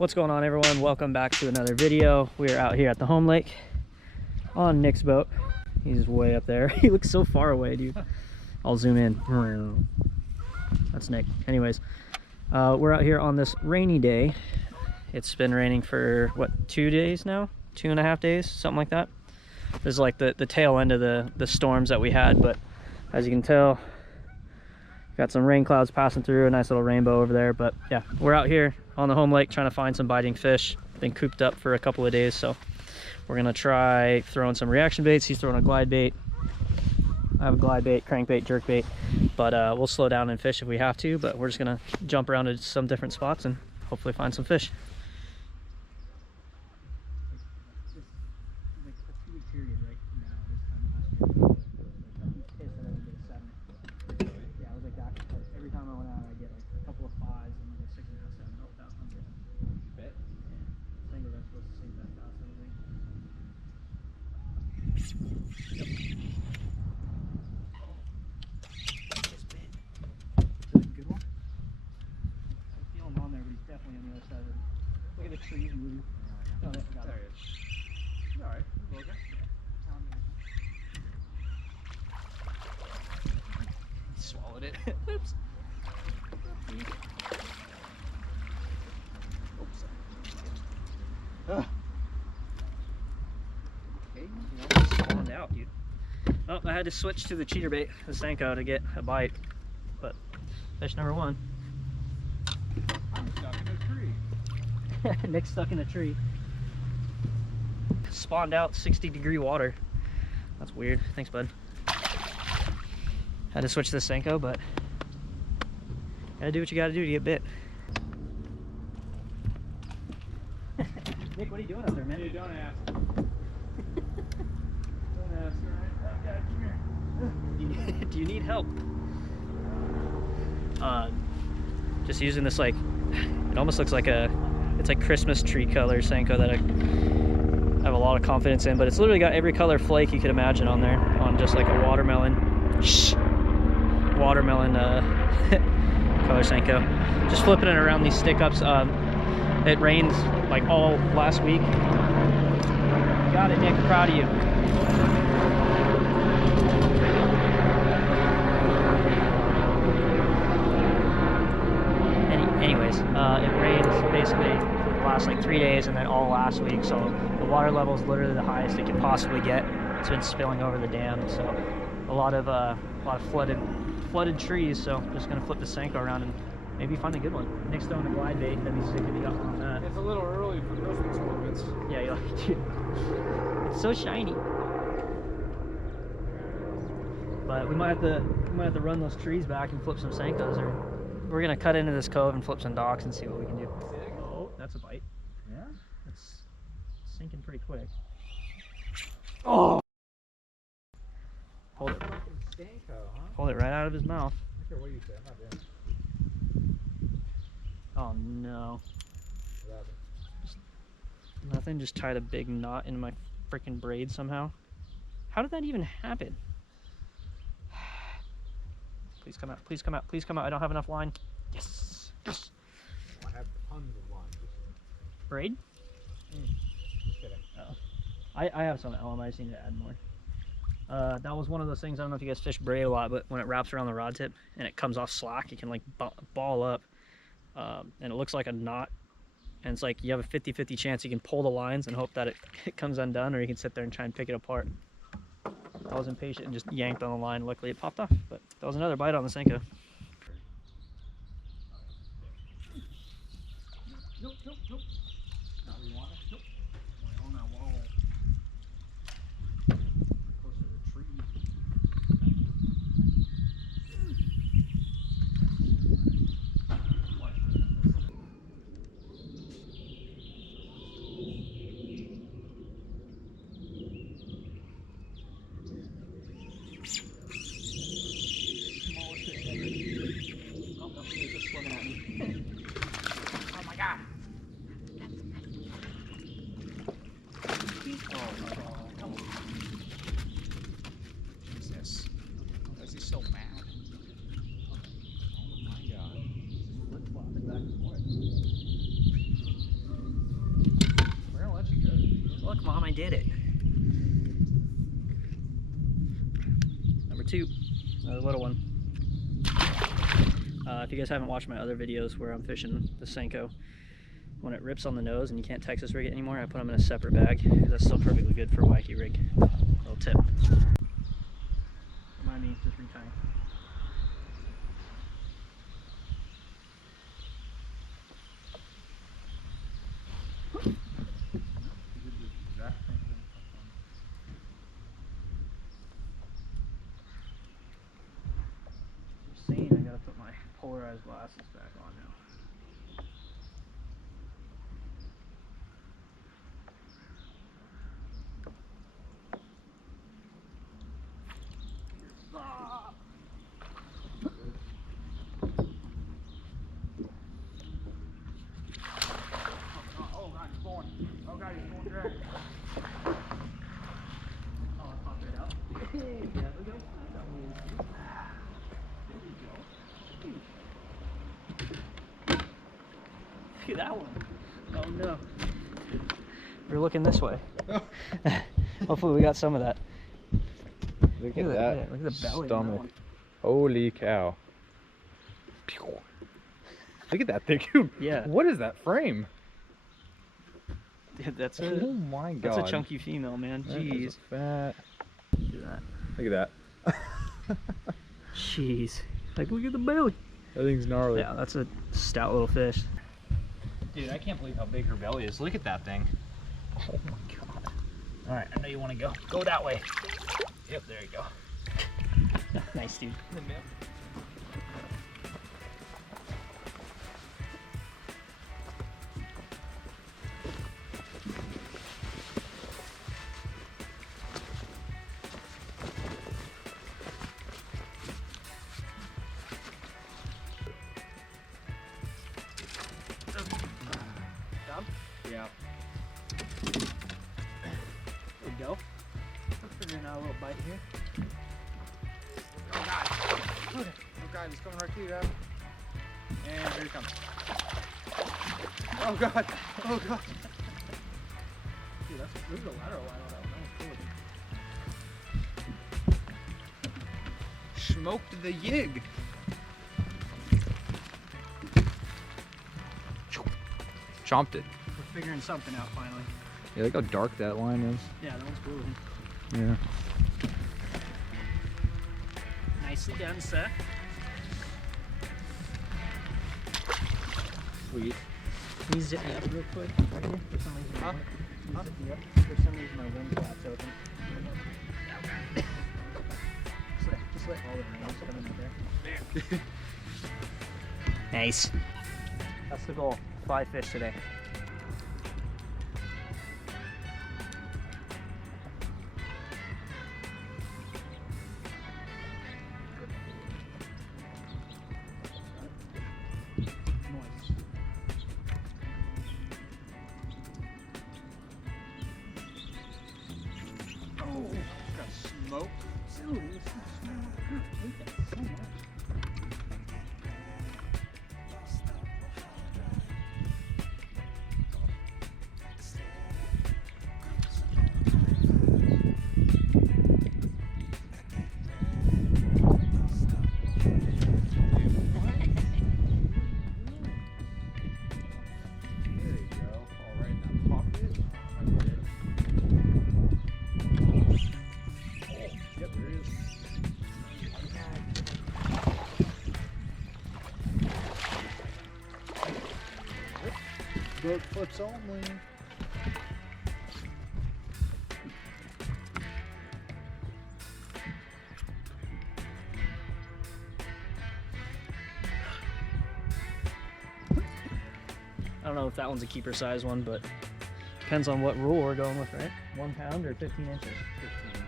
What's going on, everyone? Welcome back to another video. We are out here at the home lake on Nick's boat. He's way up there. He looks so far away, dude. I'll zoom in. That's Nick. Anyways, we're out here on this rainy day. It's been raining for what, 2 days now? 2.5 days, something like that. This is like the tail end of the storms that we had, but as you can tell, got some rain clouds passing through, a nice little rainbow over there. But yeah, we're out here on the home lake trying to find some biting fish. Been cooped up for a couple of days, so we're gonna try throwing some reaction baits. He's throwing a glide bait. I have a glide bait, crankbait, jerk bait, but we'll slow down and fish if we have to. But we're just gonna jump around to some different spots and hopefully find some fish. Look at the trees moving. Oh, there he is. Alright, okay. He swallowed it. Oops. Oops. Okay, you know, spawned out, dude. Oh, I had to switch to the cheater bait, the Senko, to get a bite. But fish number one. Nick's stuck in a tree. Spawned out 60-degree water. That's weird. Thanks, bud. Had to switch to the Senko, but gotta do what you gotta do to get bit. Nick, what are you doing up there, man? Hey, don't ask. Don't ask, alright? Okay, come here. Do you need help? Just using this, like, it almost looks like it's like Christmas tree color Senko that I have a lot of confidence in, but it's literally got every color flake you could imagine on there, on just like a watermelon color Senko. Just flipping it around these stick ups. It rained like all last week. Got it, Nick. I'm proud of you. Anyways, it rained basically for the last like 3 days and then all last week, so the water level is literally the highest it can possibly get. It's been spilling over the dam, so a lot of flooded trees. So I'm just gonna flip the Senko around and maybe find a good one. Nick's throwing a glide bait. That'd be sick if he got one on that. It's a little early for Christmas ornaments. Yeah, you're like, dude, it's so shiny. But we might have to run those trees back and flip some Senkos, or we're gonna cut into this cove and flip some docks and see what we can do. Oh, that's a bite. Yeah, it's sinking pretty quick. Oh! Hold it. Hold it right out of his mouth. I don't care what you say, I'm not doing it. Oh no. Nothing, just tied a big knot in my freaking braid somehow. How did that even happen? Please come out, please come out, please come out. I don't have enough line. Yes! Yes! I have tons of line. Braid? Just kidding. Oh. I have some alum, I just need to add more. That was one of those things, I don't know if you guys fish braid a lot, but when it wraps around the rod tip and it comes off slack, it can like ball up. And it looks like a knot. And it's like you have a 50-50 chance you can pull the lines and hope that it comes undone, or you can sit there and try and pick it apart. I was impatient and just yanked on the line. Luckily it popped off, but that was another bite on the Senko. Nope, nope, nope. Not where you want it. Nope. On that wall. Close to the tree. Oh my god! two, another little one. If you guys haven't watched my other videos where I'm fishing the Senko, when it rips on the nose and you can't Texas rig it anymore, I put them in a separate bag because that's still perfectly good for a wacky rig. Little tip. Remind me, just retying. You're saying I gotta put my polarized glasses back on now. Look at that one. Oh no. We're looking this way. Hopefully we got some of that. Look Look at at that. look at the belly on that stomach. one. Holy cow. Look at that thing, dude. Yeah. What is that frame? Dude, that's Oh my god. that's a chunky female, man. That is Jeez. fat. Look at that. Look at that. Jeez. Like, look at the belly. That thing's gnarly. Yeah, that's a stout little fish. Dude, I can't believe how big her belly is. Look at that thing. Oh my god. All right, I know you want to go. Go that way. Yep, there you go. Nice, dude. Yeah. There you go. Figuring out a little bite here. Oh god. Okay. Oh god, he's coming right to you, Adam. And here he comes. Oh god. Oh god. Dude, this is a lateral line on that one. That was cool. Smoked the yig. Chomped it. We're figuring something out finally. Yeah, look how dark that line is. Yeah, that one's cool. Yeah. Nicely done, sir. Sweet. Can you zip me up real quick? Right here? For some reason, Huh? Can you zip me up? For some reason, my wind flap's open. Just let all the rains come in there. Nice. That's the goal. 5 fish today. Oh, got smoked. Dude, this is so much. There you go. All right in that pocket. Yep, there it is. Boat flips only. I don't know if that one's a keeper size one, but depends on what rule we're going with, right? 1 pound or 15 inches? 15 inches.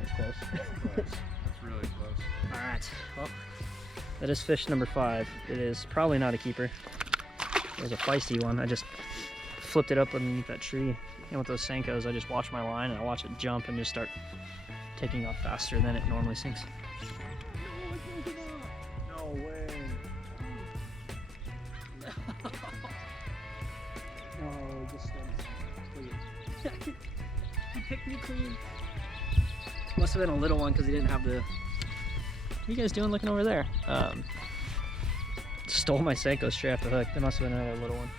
That's close. Close. That's really close. All right. Well, that is fish number 5. It is probably not a keeper. It was a feisty one. I just flipped it up underneath that tree. You know, with those Senkos, I just watch my line and I watch it jump and just start taking off faster than it normally sinks. No way. Oh, just you picked me clean. Must have been a little one because he didn't have the... What are you guys doing looking over there? Stole my Senko straight off the hook. There must have been another little one.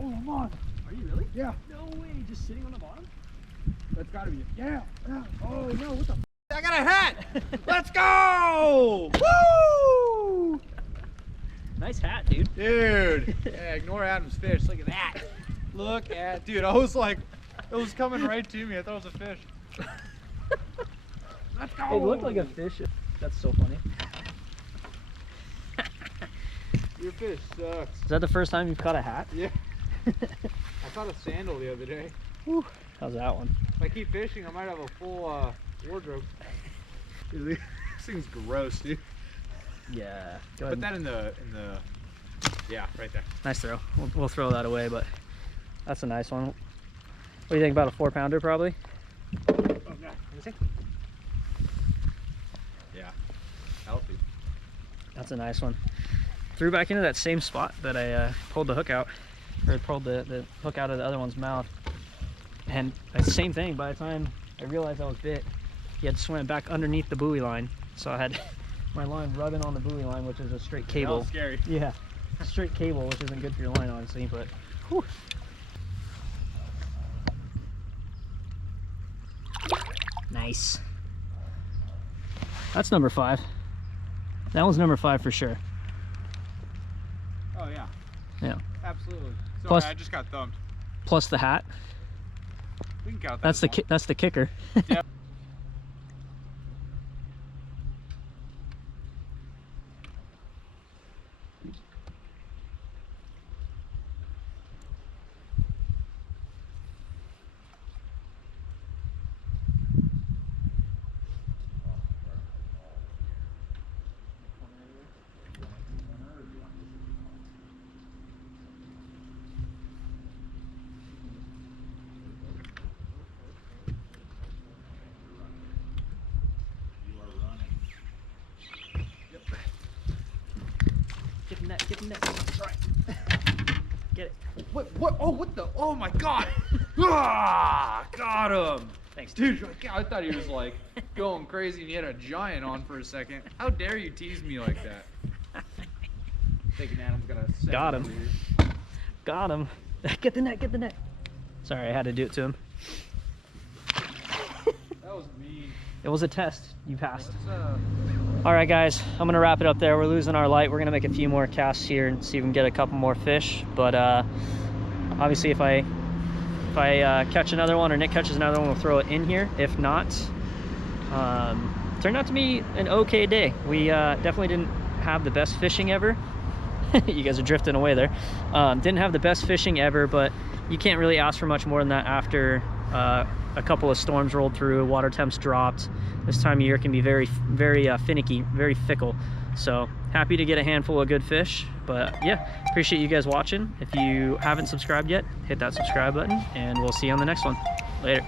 Oh, I'm on. Are you really? Yeah. No way, just sitting on the bottom? That's gotta be it. Yeah. Yeah. Oh no, what the f? I got a hat! Let's go! Woo! Nice hat, dude. Dude. Yeah, ignore Adam's fish. Look at that. Look at, dude, I was like, it was coming right to me. I thought it was a fish. Let's go! It looked like a fish. That's so funny. Your fish sucks. Is that the first time you've caught a hat? Yeah. I caught a sandal the other day. Whew. How's that one? If I keep fishing, I might have a full wardrobe. Dude, this thing's gross, dude. Yeah. Go ahead. Put that in the, yeah, right there. Nice throw. We'll throw that away, but that's a nice one. What do you think about a 4-pounder probably? Oh, God. Let me see. Yeah, healthy. That's a nice one. Threw back into that same spot that I pulled the hook out, or pulled the hook out of the other one's mouth. And the same thing, by the time I realized I was bit, he had swam back underneath the buoy line. So I had my line rubbing on the buoy line, which is a straight cable. That was scary. Yeah, straight cable, which isn't good for your line, honestly, but whew. Nice. That's number 5. That was number 5 for sure. Oh, yeah. Yeah. Absolutely. Sorry, Plus- I just got thumped. Plus the hat. We can count that. That's that's the kicker. Yeah. Get the net, get the net. Alright. Get it. What? Oh, what the? Oh, my God. Ah, got him. Thanks, Dude, I thought he was like going crazy and he had a giant on for a second. How dare you tease me like that? Thinking Adam's gonna send Got it him. over here. Got him. Get the net, get the net. Sorry, I had to do it to him. That was mean. It was a test. You passed. Let's, All right, guys, I'm gonna wrap it up there. We're losing our light. We're gonna make a few more casts here and see if we can get a couple more fish. But obviously, if I catch another one or Nick catches another one, we'll throw it in here. If not, turned out to be an okay day. We definitely didn't have the best fishing ever. You guys are drifting away there. Didn't have the best fishing ever, but you can't really ask for much more than that after a couple of storms rolled through, water temps dropped. This time of year can be very, very finicky, very fickle. So happy to get a handful of good fish. But yeah, appreciate you guys watching. If you haven't subscribed yet, hit that subscribe button, and we'll see you on the next one. Later.